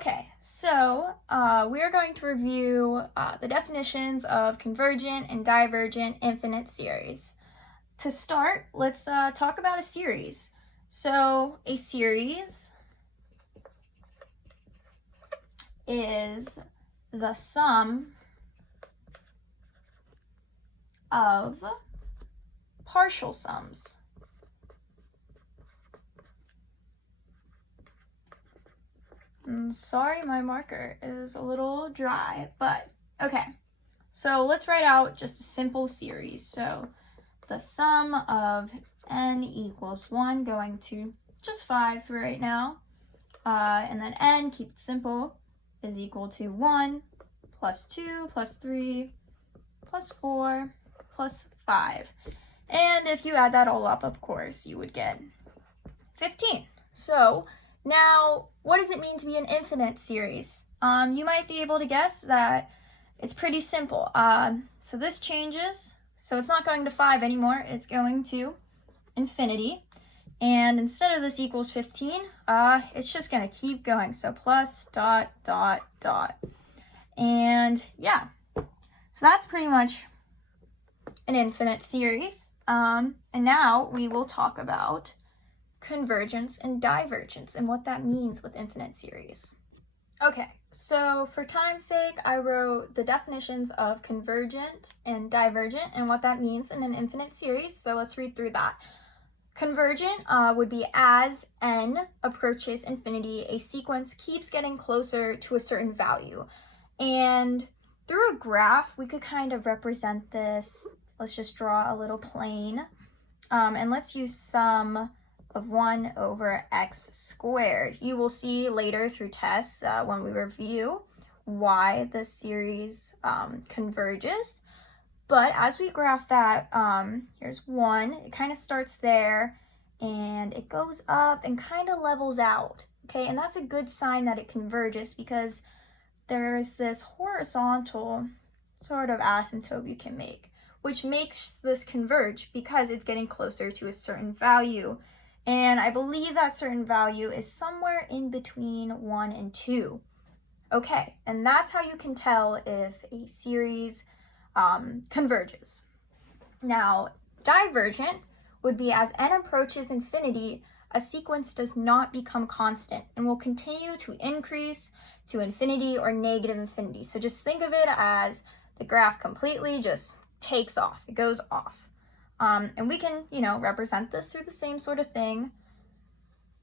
Okay, so we are going to review the definitions of convergent and divergent infinite series. To start, let's talk about a series. So a series is the sum of partial sums. Sorry, my marker is a little dry, but okay. So let's write out just a simple series. So the sum of n equals 1 going to just 5 for right now. And then n, keep it simple, is equal to 1 plus 2 plus 3 plus 4 plus 5. And if you add that all up, of course, you would get 15. So now, what does it mean to be an infinite series? You might be able to guess that it's pretty simple. So this changes. So it's not going to 5 anymore. It's going to infinity. And instead of this equals 15, it's just going to keep going. So plus dot, dot, dot. And yeah, so that's pretty much an infinite series. And now we will talk about convergence and divergence and what that means with infinite series. Okay, so for time's sake, I wrote the definitions of convergent and divergent and what that means in an infinite series. So let's read through that. Convergent would be as n approaches infinity, a sequence keeps getting closer to a certain value. And through a graph, we could kind of represent this. Let's just draw a little plane. And let's use sum of 1 over x squared. You will see later through tests when we review why the series converges. But as we graph that, here's 1. It kind of starts there, and it goes up and kind of levels out. Okay, and that's a good sign that it converges because there's this horizontal sort of asymptote you can make, which makes this converge because it's getting closer to a certain value. And I believe that certain value is somewhere in between 1 and 2. Okay, and that's how you can tell if a series converges. Now, divergent would be as n approaches infinity, a sequence does not become constant and will continue to increase to infinity or negative infinity. So just think of it as the graph completely just takes off. It goes off. And we can, represent this through the same sort of thing.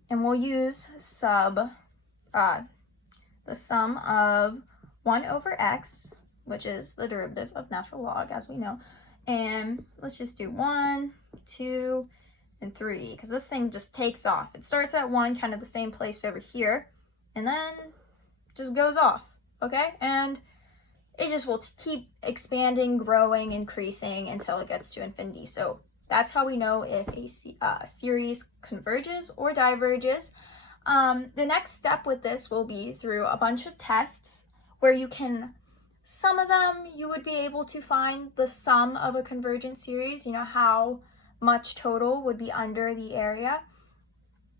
And we'll use the sum of 1 over x, which is the derivative of natural log, as we know. And let's just do 1, 2, and 3, because this thing just takes off. It starts at 1, kind of the same place over here, and then just goes off, okay? And it just will keep expanding, growing, increasing until it gets to infinity. So that's how we know if a series converges or diverges. The next step with this will be through a bunch of tests where you can, some of them you would be able to find the sum of a convergent series, how much total would be under the area,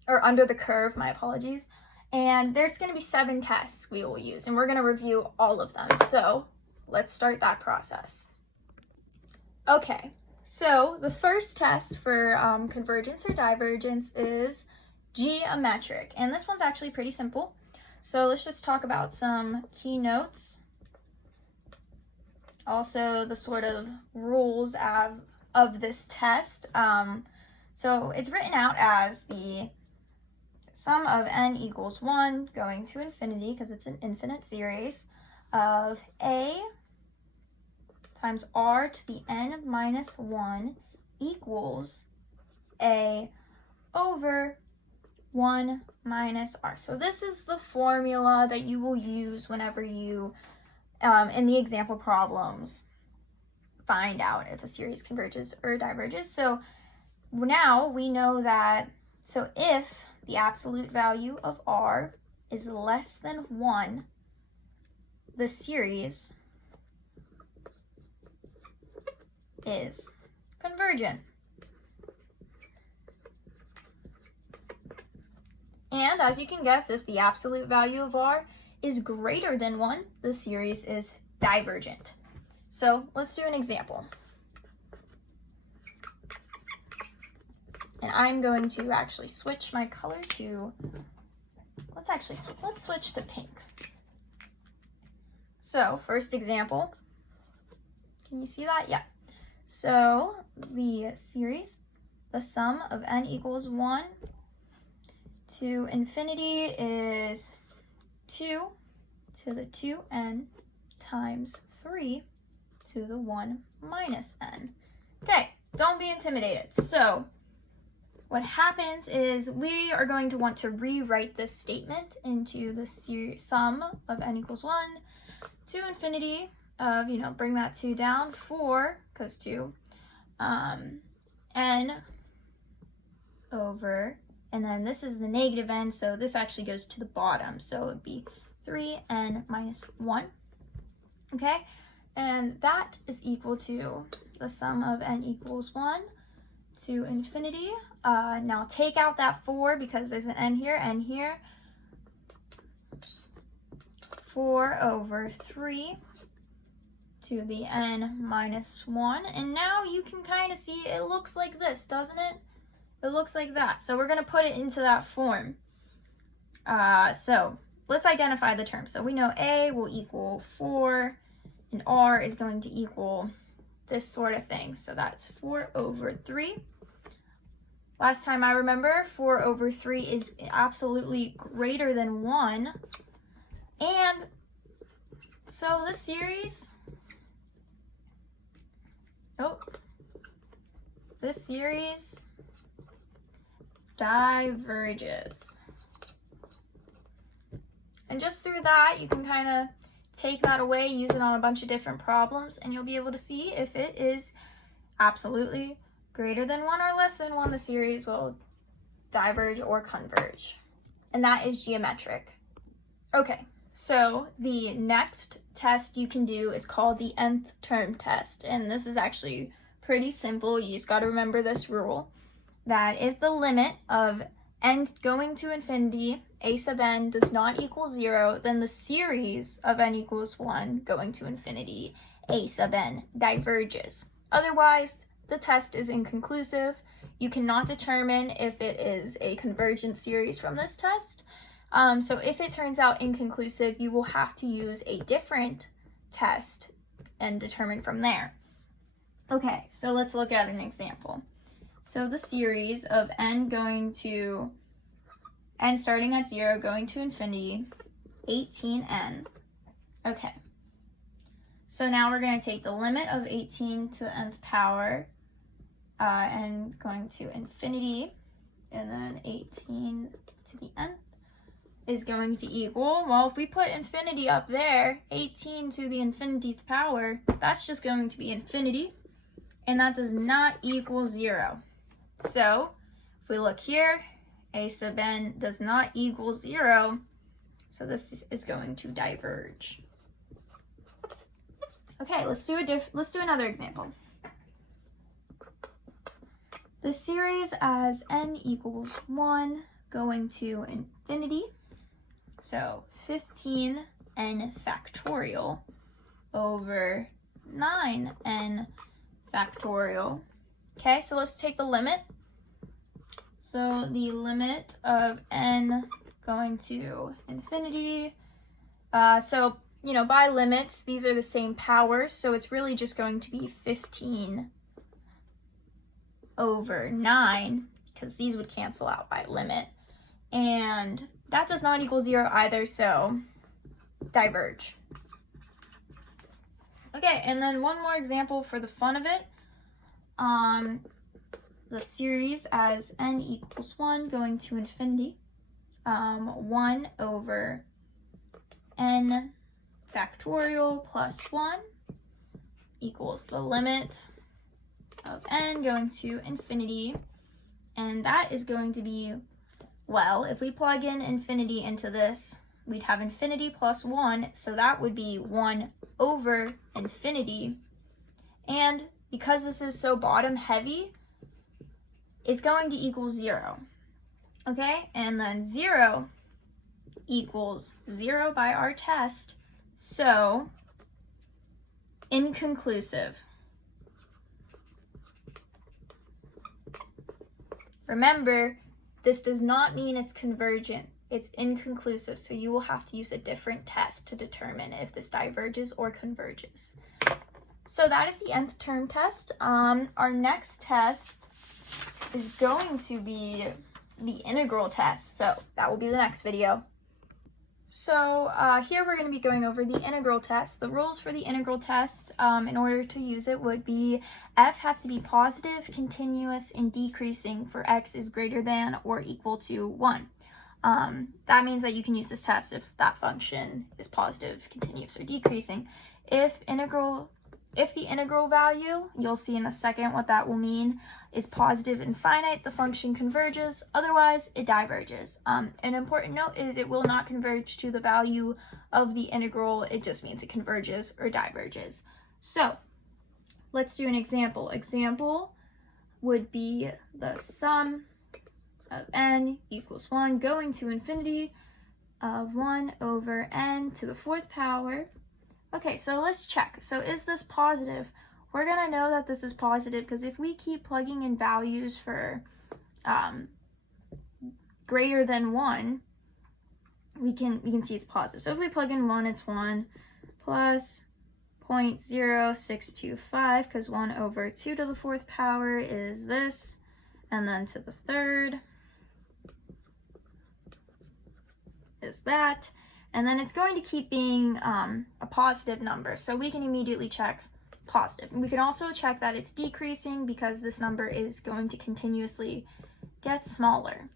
or under the curve, my apologies. And there's going to be 7 tests we will use, and we're going to review all of them. So let's start that process. Okay, so the first test for convergence or divergence is geometric, and this one's actually pretty simple. So let's just talk about some keynotes. Also, the sort of rules of this test. So it's written out as the sum of n equals 1 going to infinity, because it's an infinite series, of a times r to the n minus 1 equals a over 1 minus r. So this is the formula that you will use whenever you, in the example problems, find out if a series converges or diverges. So now we know that, so if the absolute value of r is less than 1, the series is convergent. And as you can guess, if the absolute value of r is greater than 1, the series is divergent. So let's do an example. And I'm going to actually switch my color to, let's switch to pink. So first example, can you see that? Yeah. So the series, the sum of n equals 1 to infinity is 2 to the 2n times 3 to the 1 minus n. Okay, don't be intimidated. So what happens is we are going to want to rewrite this statement into the sum of n equals 1 to infinity of, bring that 2 down, 4, because 2, n over, and then this is the negative n, so this actually goes to the bottom, so it would be 3n minus 1, okay? And that is equal to the sum of n equals 1 to infinity. Now take out that 4 because there's an n here, 4 over 3 to the n minus 1. And now you can kind of see it looks like this, doesn't it? It looks like that. So we're going to put it into that form. So let's identify the terms. So we know A will equal 4, and R is going to equal this sort of thing. So that's 4 over 3. Last time I remember, 4 over 3 is absolutely greater than 1. And so this series, this series diverges. And just through that, you can kind of take that away, use it on a bunch of different problems, and you'll be able to see if it is absolutely greater than 1 or less than 1, the series will diverge or converge. And that is geometric. Okay, so the next test you can do is called the nth term test. And this is actually pretty simple. You just got to remember this rule, that if the limit of n going to infinity, a sub n, does not equal 0, then the series of n equals 1 going to infinity, a sub n, diverges. Otherwise, the test is inconclusive. You cannot determine if it is a convergent series from this test. So if it turns out inconclusive, you will have to use a different test and determine from there. Okay, so let's look at an example. So the series of n starting at 0 going to infinity, 18n. Okay. So now we're going to take the limit of 18 to the nth power, and going to infinity, and then 18 to the nth is going to equal, well, if we put infinity up there, 18 to the infiniteth power, that's just going to be infinity, and that does not equal 0. So if we look here, a sub n does not equal 0, so this is going to diverge. Okay, let's do another example. The series as n equals 1 going to infinity, so 15n factorial over 9n factorial. Okay, so let's take the limit. So the limit of n going to infinity, by limits, these are the same powers, so it's really just going to be 15 over 9, because these would cancel out by limit. And that does not equal 0 either, so diverge. Okay, and then one more example for the fun of it. The series as n equals 1 going to infinity, 1 over n factorial plus 1 equals the limit of n going to infinity, and that is going to be, well, if we plug in infinity into this, we'd have infinity plus 1, so that would be 1 over infinity, and because this is so bottom heavy, it's going to equal 0. Okay, and then 0 equals 0 by our test, so inconclusive. Remember, this does not mean it's convergent. It's inconclusive, so you will have to use a different test to determine if this diverges or converges. So that is the nth term test. Our next test is going to be the integral test, so that will be the next video. So here we're going to be going over the integral test. The rules for the integral test, in order to use it, would be f has to be positive, continuous, and decreasing for x is greater than or equal to 1. That means that you can use this test if that function is positive, continuous, or decreasing. If the integral value, you'll see in a second what that will mean, is positive and finite, the function converges. Otherwise, it diverges. An important note is it will not converge to the value of the integral. It just means it converges or diverges. So let's do an example. Example would be the sum of n equals 1 going to infinity of 1 over n to the 4th power. Okay, so let's check. So is this positive? We're going to know that this is positive because if we keep plugging in values for greater than 1, we can see it's positive. So if we plug in 1, it's 1 plus 0.0625 because 1 over 2 to the 4th power is this, and then to the 3rd is that. And then it's going to keep being a positive number, so we can immediately check positive. And we can also check that it's decreasing because this number is going to continuously get smaller.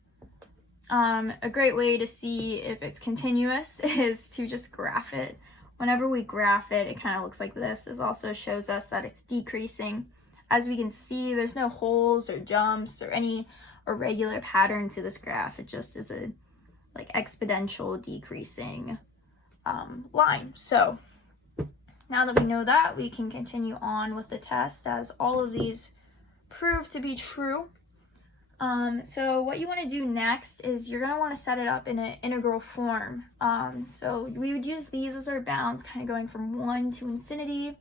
A great way to see if it's continuous is to just graph it. Whenever we graph it, it kind of looks like this. This also shows us that it's decreasing. As we can see, there's no holes or jumps or any irregular pattern to this graph. It just is a exponential decreasing line. So now that we know that, we can continue on with the test as all of these prove to be true. So what you want to do next is you're going to want to set it up in an integral form. So we would use these as our bounds, kind of going from 1 to infinity,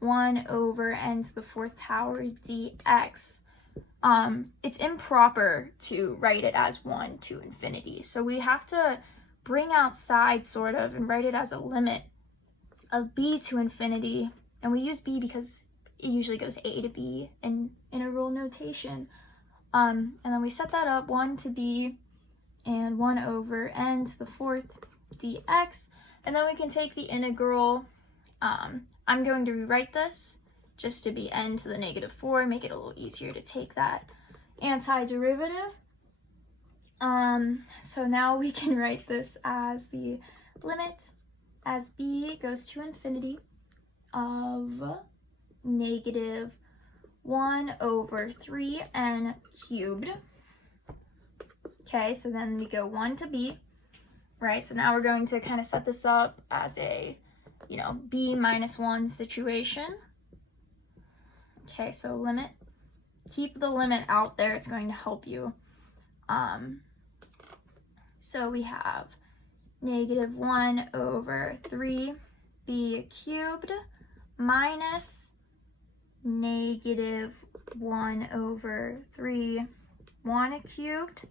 1 over n to the 4th power dx. It's improper to write it as 1 to infinity. So we have to bring outside sort of and write it as a limit of b to infinity. And we use b because it usually goes a to b in integral notation. And then we set that up 1 to b and 1 over n to the 4th dx. And then we can take the integral. I'm going to rewrite this just to be n to the negative 4, make it a little easier to take that antiderivative. So now we can write this as the limit as b goes to infinity of negative 1 over 3n cubed. Okay, so then we go 1 to b, right? So now we're going to kind of set this up as a, b minus 1 situation. Okay, so limit, keep the limit out there, it's going to help you. So we have negative 1 over 3b cubed minus negative 1 over 3 1 cubed.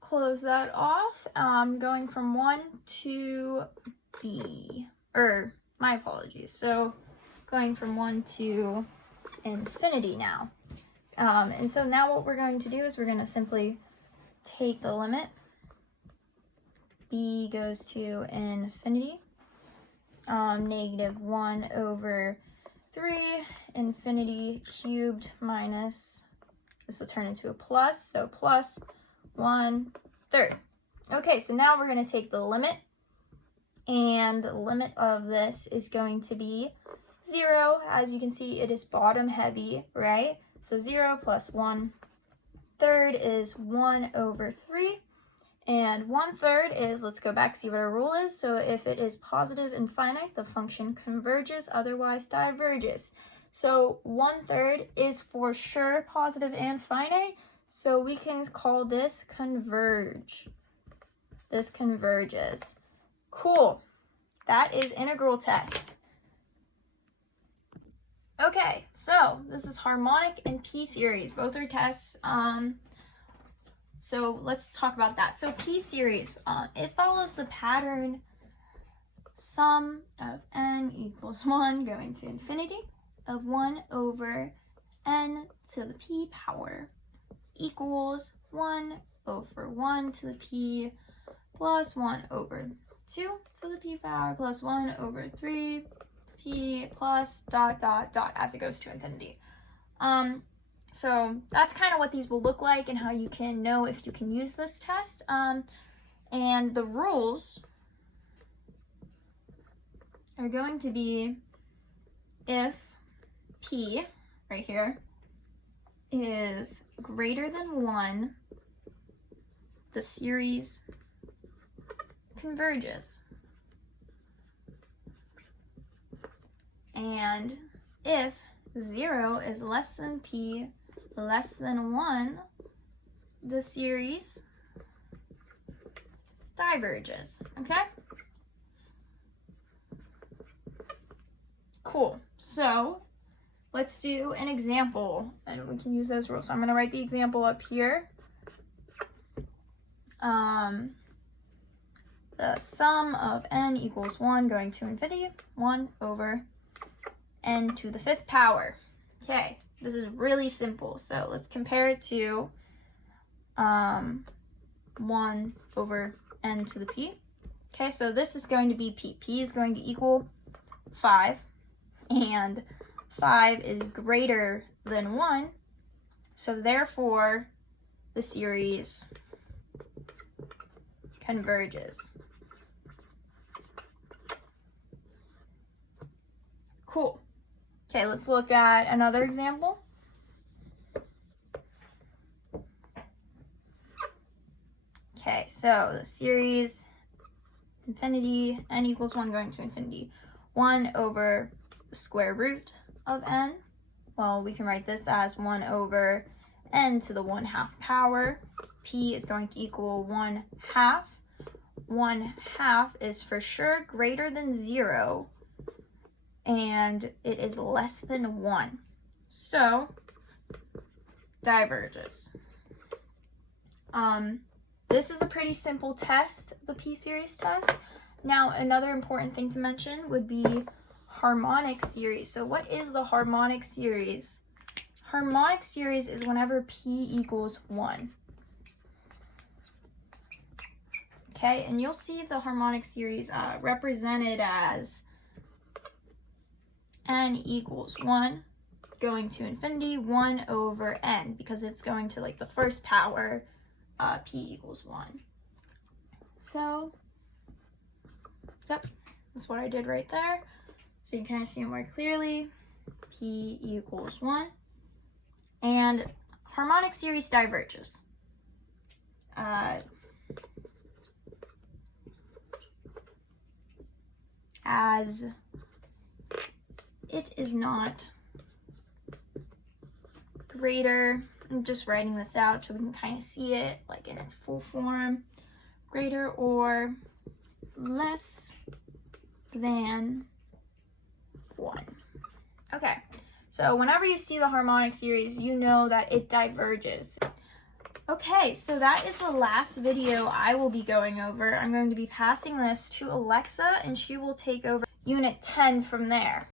Close that off. Going from 1 to b, my apologies. So going from 1 to infinity now. And so now what we're going to do is we're going to simply take the limit. B goes to infinity. Negative 1 over 3 infinity cubed minus, this will turn into a plus, so plus 1/3. Okay, so now we're going to take the limit, and the limit of this is going to be 0. As you can see, it is bottom heavy, right? So 0 plus 1/3 is 1 over 3. And 1/3 is, let's go back, see what our rule is. So if it is positive and finite, the function converges, otherwise diverges. So 1/3 is for sure positive and finite. So we can call this converge. this converges. Cool. That is integral test. Okay, so this is harmonic and P-series. Both are tests. So let's talk about that. So P-series, it follows the pattern sum of n equals 1 going to infinity of 1 over n to the p power equals 1 over 1 to the p plus 1 over 2 to the p power plus 1 over 3 to p plus dot dot dot as it goes to infinity. So that's kind of what these will look like and how you can know if you can use this test. And the rules are going to be if p, right here, is greater than 1, the series converges. And if 0 is less than p less than 1, the series diverges, okay? Cool. So let's do an example, and we can use those rules. So I'm going to write the example up here. The sum of n equals 1 going to infinity, 1 over n to the 5th power. Okay, this is really simple. So let's compare it to 1 over n to the p. Okay, so this is going to be p. P is going to equal 5, and 5 is greater than 1, so therefore the series converges. Cool. Okay, let's look at another example. Okay, so the series infinity, n equals 1 going to infinity, 1 over the square root of n. Well, we can write this as 1 over n to the 1/2 power. P is going to equal 1/2. 1/2 is for sure greater than 0, and it is less than 1. So, diverges. This is a pretty simple test, the P-series test. Now, another important thing to mention would be harmonic series. So what is the harmonic series? Harmonic series is whenever P equals 1. Okay, and you'll see the harmonic series represented as n equals 1 going to infinity, 1 over n, because it's going to like the first power, p equals 1. So, yep, that's what I did right there. So you can kind of see it more clearly. P equals 1. And harmonic series diverges. As it is not greater, I'm just writing this out so we can kind of see it like in its full form, greater or less than 1. Okay, so whenever you see the harmonic series, you know that it diverges. Okay, so that is the last video I will be going over. I'm going to be passing this to Alexa, and she will take over Unit 10 from there.